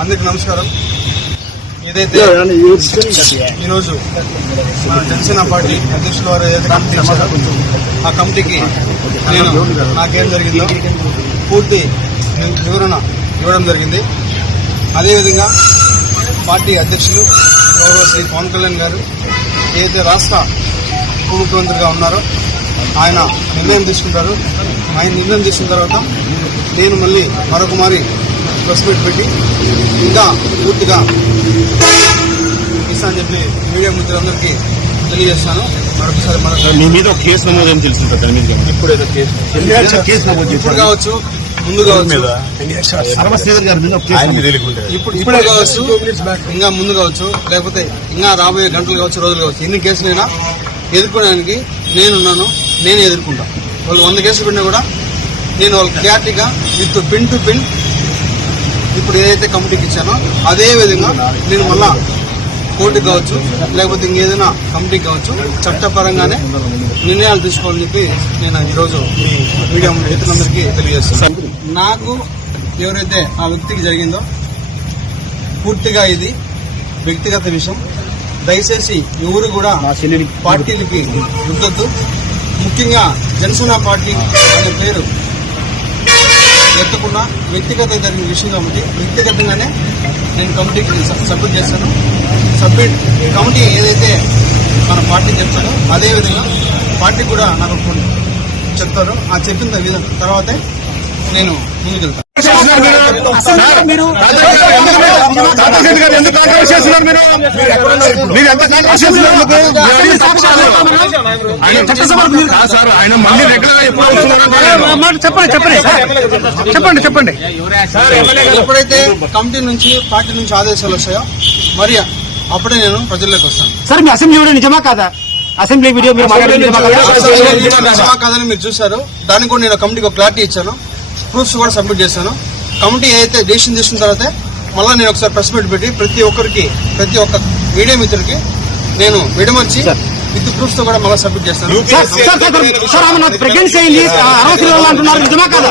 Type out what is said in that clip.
అందరికీ నమస్కారం. ఏదైతే ఈరోజు మన జనసేన పార్టీ అధ్యక్షుల వారు ఏదైతే కమిటీ ఇచ్చారో ఆ కమిటీకి నేను నాకేం జరిగిందో పూర్తి వివరణ ఇవ్వడం జరిగింది. అదేవిధంగా పార్టీ అధ్యక్షులు గౌరవ శ్రీ పవన్ కళ్యాణ్ గారు ఏదైతే రాష్ట్ర ఉప ముఖ్యమంత్రిగా ఉన్నారో ఆయన నిర్ణయం తీసుకుంటారు. ఆయన నిర్ణయం తీసుకున్న తర్వాత నేను మళ్ళీ మరొక మారి ప్రెస్ మీట్ పెట్టి ఇంకా పూర్తిగా ఇస్తా అని చెప్పి మీడియా మిత్రులందరికీ తెలియజేస్తాను. మరొకసారి మీ మీద ఒక కేసు నమోదు తెలుస్తుంది. ఇప్పుడు కావచ్చు, ముందు కావచ్చు, ఇప్పుడు కావచ్చు, ఇంకా ముందు కావచ్చు, లేకపోతే ఇంకా రాబోయే గంటలు కావచ్చు, రోజులు కావచ్చు, ఎన్ని కేసులైనా ఎదుర్కోవడానికి నేనున్నాను. నేనే ఎదుర్కొంటా. వాళ్ళు 100 కేసులు పెట్టినా కూడా నేను వాళ్ళకి క్లారిటీగా విత్ పిన్ టు పిన్ ఇప్పుడు ఏదైతే కమిటీకి ఇచ్చానో అదే విధంగా నేను మళ్ళా కోర్టుకి కావచ్చు, లేకపోతే ఇంకేదైనా కమిటీకి కావచ్చు, చట్టపరంగానే నిర్ణయాలు తీసుకోవాలని చెప్పి నేను ఈరోజు ఈ మీడియా మిత్రులందరికీ తెలియజేస్తున్నాను. నాకు ఎవరైతే ఆ వ్యక్తికి జరిగిందో పూర్తిగా ఇది వ్యక్తిగత విషయం. దయచేసి ఎవరు కూడా పార్టీలకి ఉండొద్దు. ముఖ్యంగా జనసేన పార్టీ అనే పేరు ఎత్తకుండా వ్యక్తిగత జరిగిన విషయం కాబట్టి వ్యక్తిగతంగానే నేను కమిటీకి సబ్మిట్ చేశాను. కమిటీ ఏదైతే మన పార్టీ చెప్తారో అదేవిధంగా పార్టీ కూడా నాకు చెప్తారు. ఆ చెప్పిన తర్వాతే నేను ముందుకెళ్తాను. చెప్పండి. ఎప్పుడైతే కమిటీ నుంచి పార్టీ నుంచి ఆదేశాలు వస్తాయో మరి అప్పుడే నేను ప్రజల్లోకి వస్తాను. సార్ మీ అసెంబ్లీ వీడియో నిజమా కాదా? అసెంబ్లీ వీడియో నిజమా కాదని మీరు చూశారు. దానికి కూడా నేను కమిటీకి ఒక క్లారిటీ ఇచ్చాను. ప్రూఫ్స్ కూడా సబ్మిట్ చేశాను. కమిటీ ఏదైతే డెసిషన్ తీసుకున్న తర్వాత మళ్ళీ నేను ఒకసారి ప్రెస్ మీట్ పెట్టి ప్రతి ఒక్క మీడియా మిత్రుడికి నేను విడమర్చి విత్ ప్రూఫ్స్ తో కూడా మళ్ళీ సబ్మిట్ చేస్తాను. ప్రెగ్నెన్సీ అయింది 60 రోజులు అంటున్నారు, నిజమా కాదా?